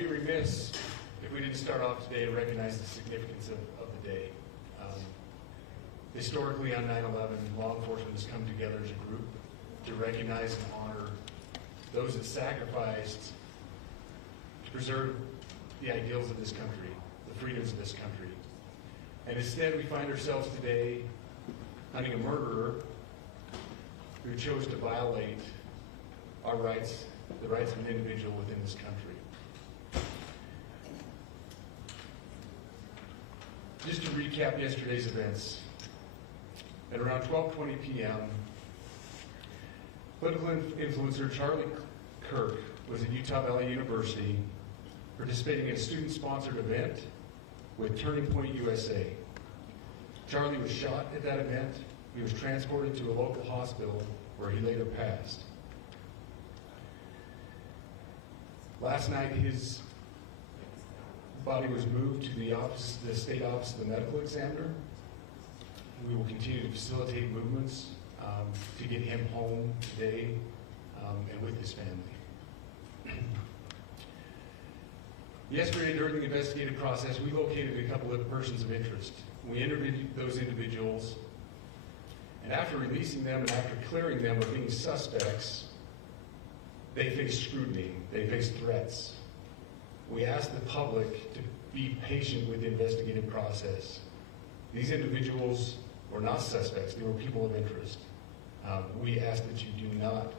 be remiss if we didn't start off today to recognize the significance of the day. Historically, on 9/11, law enforcement has come together as a group to recognize and honor those that sacrificed to preserve the ideals of this country, the freedoms of this country. And instead, we find ourselves today hunting a murderer who chose to violate our rights, the rights of an individual within this country. Just to recap yesterday's events, at around 12:20 p.m., political influencer Charlie Kirk was at Utah Valley University participating in a student-sponsored event with Turning Point USA. Charlie was shot at that event. He was transported to a local hospital where he later passed. Last night, his body was moved to the state office of the medical examiner. We will continue to facilitate movements to get him home today and with his family. Yesterday, during the investigative process, we located a couple of persons of interest. We interviewed those individuals, and after releasing them and after clearing them of being suspects, they faced scrutiny, they faced threats. We asked the public to be patient with the investigative process. These individuals were not suspects, they were people of interest. We ask that you do not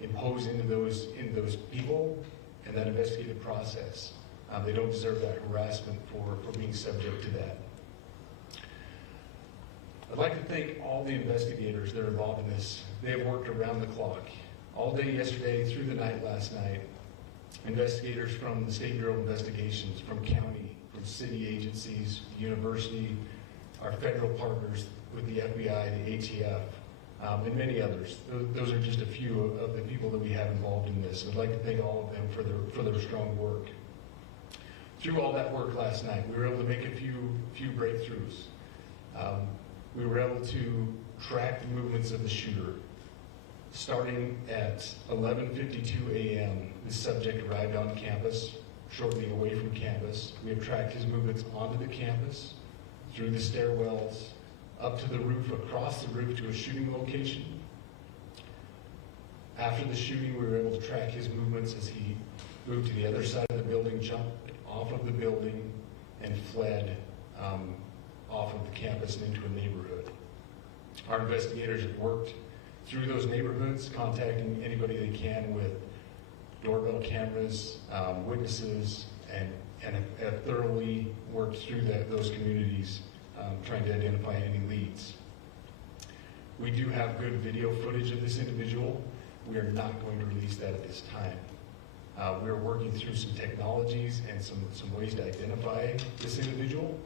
impose into those people and that investigative process. They don't deserve that harassment for being subject to that. I'd like to thank all the investigators that are involved in this. They have worked around the clock. All day yesterday, through the night last night, investigators from the State Bureau of Investigations, from county, from city agencies, the university, our federal partners with the FBI, the ATF, and many others. Those are just a few of the people that we have involved in this. I'd like to thank all of them for their strong work. Through all that work last night, we were able to make a few breakthroughs. We were able to track the movements of the shooter. Starting at 11:52 a.m., the subject arrived on campus, shortly away from campus. We have tracked his movements onto the campus, through the stairwells, up to the roof, across the roof to a shooting location. After the shooting, we were able to track his movements as he moved to the other side of the building, jumped off of the building, and fled off of the campus and into a neighborhood. Our investigators have worked through those neighborhoods, contacting anybody they can with doorbell cameras, witnesses, and have thoroughly worked through those communities, trying to identify any leads. We do have good video footage of this individual. We are not going to release that at this time. We are working through some technologies and some ways to identify this individual.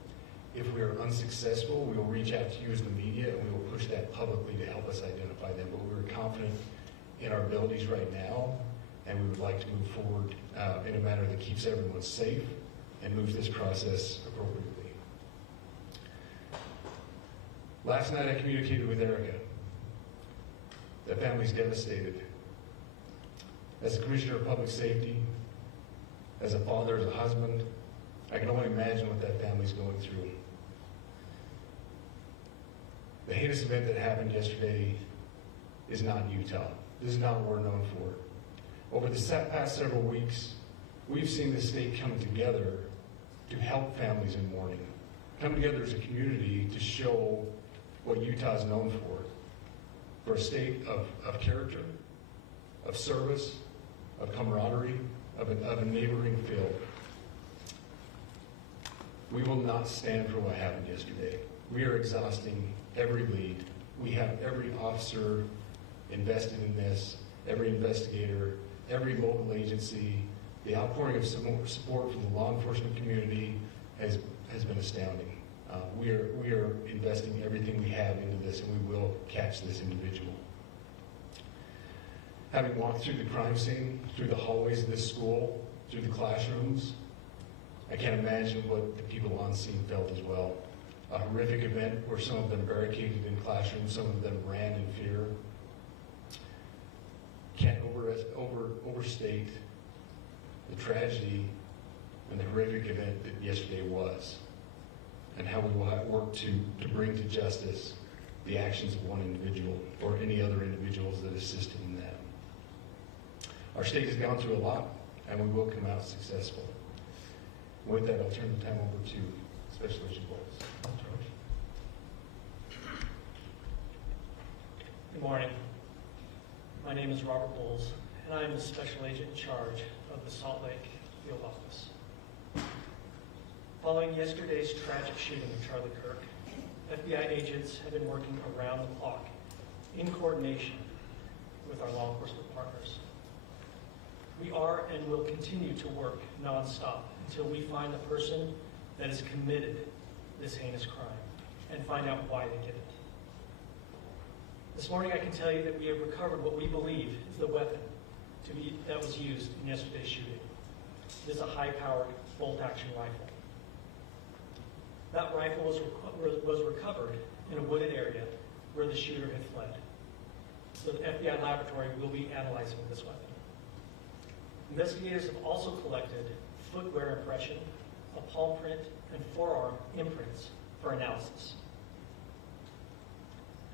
If we are unsuccessful, we will reach out to you as the media and we will push that publicly to help us identify them. But we're confident in our abilities right now, and we would like to move forward in a manner that keeps everyone safe and moves this process appropriately. Last night I communicated with Erica. That family's devastated. As a commissioner of public safety, as a father, as a husband, I can only imagine what that family's going through. The heinous event that happened yesterday is not in Utah. This is not what we're known for. Over the past several weeks, we've seen the state come together to help families in mourning, come together as a community to show what Utah is known for a state of character, of service, of camaraderie, of a neighboring feel. We will not stand for what happened yesterday. We are exhausting every lead. We have every officer invested in this, every investigator, every local agency. The outpouring of support from the law enforcement community has been astounding. We are investing everything we have into this, and we will catch this individual. Having walked through the crime scene, through the hallways of this school, through the classrooms, I can't imagine what the people on scene felt as well. A horrific event where some of them barricaded in classrooms, some of them ran in fear. Can't overstate the tragedy and the horrific event that yesterday was, and how we will work to bring to justice the actions of one individual or any other individuals that assisted in that. Our state has gone through a lot, and we will come out successful. With that, I'll turn the time over to Special Agent Bohls. Good morning. My name is Robert Bohls, and I am the Special Agent in charge of the Salt Lake Field Office. Following yesterday's tragic shooting of Charlie Kirk, FBI agents have been working around the clock in coordination with our law enforcement partners. We are and will continue to work nonstop until we find the person that has committed this heinous crime and find out why they did it. This morning I can tell you that we have recovered what we believe is the weapon that was used in yesterday's shooting. It is a high-powered bolt-action rifle. That rifle was recovered in a wooded area where the shooter had fled. So the FBI laboratory will be analyzing this weapon. Investigators have also collected footwear impression, a palm print, and forearm imprints for analysis.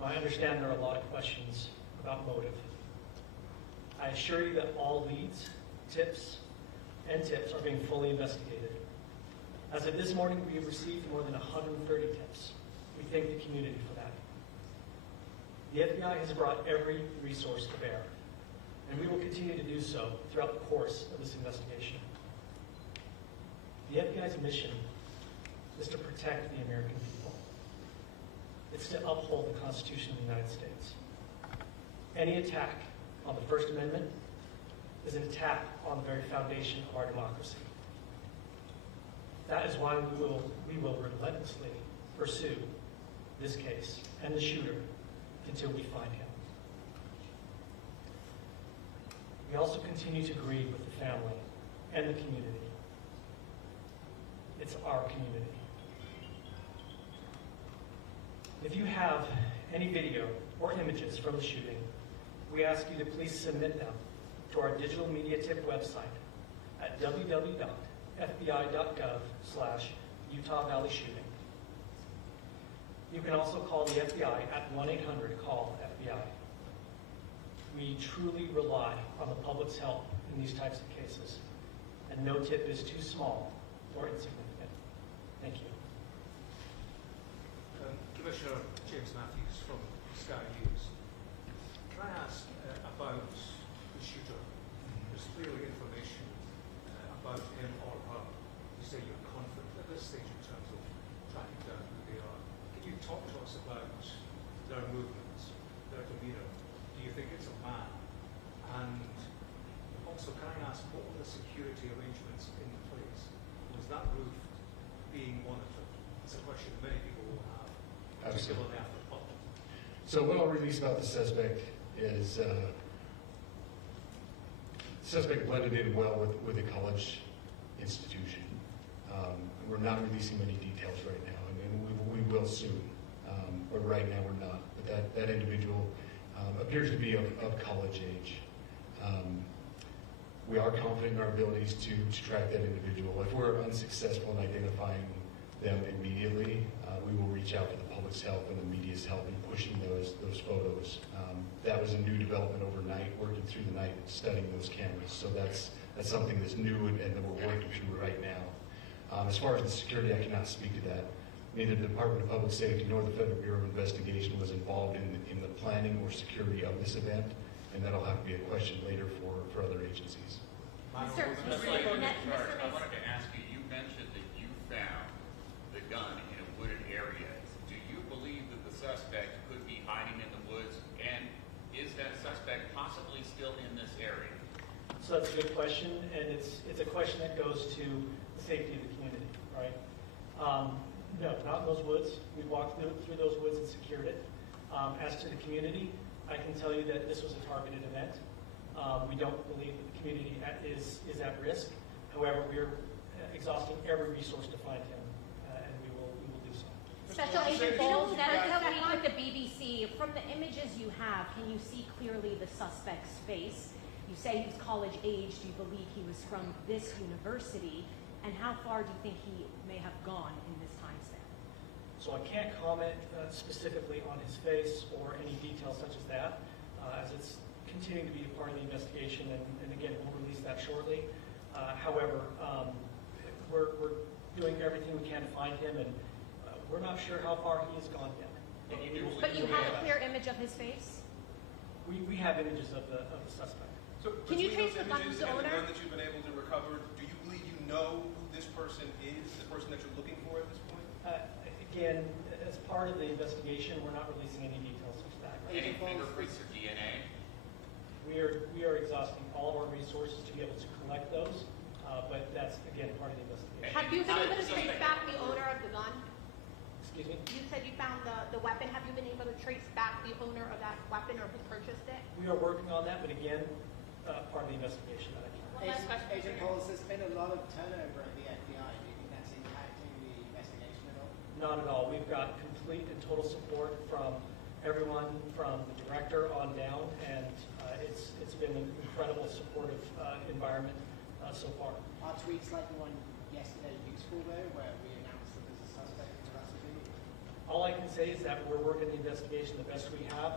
Now, I understand there are a lot of questions about motive. I assure you that all leads, tips are being fully investigated. As of this morning, we have received more than 130 tips. We thank the community for that. The FBI has brought every resource to bear, and we will continue to do so throughout the course of this investigation. The FBI's mission is to protect the American people. It's to uphold the Constitution of the United States. Any attack on the First Amendment is an attack on the very foundation of our democracy. That is why we will relentlessly pursue this case and the shooter until we find him. We also continue to grieve with the family and the community. It's our community. If you have any video or images from the shooting, we ask you to please submit them to our digital media tip website at www.fbi.gov/Utah Valley Shooting. You can also call the FBI at 1-800-CALL-FBI. We truly rely on the public's help in these types of cases, and no tip is too small or insignificant. Thank you. Commissioner James Matthews from Sky News. Can I ask about the shooter? There's clearly information about him or her. You say you're confident at this stage in terms of tracking down who they are. Can you talk to us about their movements, their demeanour? Do you think it's a man? And also, can I ask, what were the security arrangements in place? Was that roof being monitored? It's a question many people will have. Absolutely. So what I'll release about the suspect is the suspect blended in well with a college institution. We're not releasing many details right now, and we will soon. But right now we're not. But that individual appears to be of college age. We are confident in our abilities to track that individual. If we're unsuccessful in identifying them immediately, we will reach out for the public's help and the media's help in pushing those photos. That was a new development overnight, working through the night, studying those cameras. So that's something that's new and that we're working through right now. As far as the security, I cannot speak to that. Neither the Department of Public Safety nor the Federal Bureau of Investigation was involved in the planning or security of this event, and that'll have to be a question later for other agencies. Mr. I wanted to ask you, you mentioned that you found the gun in a wooded area. Do you believe that the suspect could be hiding in the woods, and is that suspect possibly still in this area? So that's a good question, and it's a question that goes to the safety of the community, right? No, not in those woods. We walked through those woods and secured it. As to the community, I can tell you that this was a targeted event. We don't believe that the community is at risk. However, we're exhausting every resource to find him, and we will do so. Special Agent Bohls, that is helping with the BBC. From the images you have, can you see clearly the suspect's face? You say he's college age. Do you believe he was from this university? And how far do you think he may have gone in this time span? So I can't comment specifically on his face or any details such as that, as it's continuing to be a part of the investigation, and again, we'll release that shortly. However, we're doing everything we can to find him, and we're not sure how far he has gone yet. But you have a clear image of his face? We have images of the suspect. So Can you between trace those the gun images to and the owner? gun that you've been able to recover, do you believe you know who this person is, the person that you're looking for at this point? Again, as part of the investigation, we're not releasing any details of that. Any fingerprints or DNA? We are exhausting all of our resources to be able to collect those, but that's, again, part of the investigation. Have you been able to trace back the owner of the gun? Excuse me? You said you found the weapon. Have you been able to trace back the owner of that weapon or who purchased it? We are working on that, but again, part of the investigation that I can. One last question. Agent Bohls, there's been a lot of turnover at the FBI. Do you think that's impacting the investigation at all? Not at all. We've got complete and total support from everyone, from the director on down, and it's been an incredible supportive environment so far. Are tweets like the one yesterday useful though, where we announced that there's a suspect in custody? All I can say is that we're working the investigation the best we have.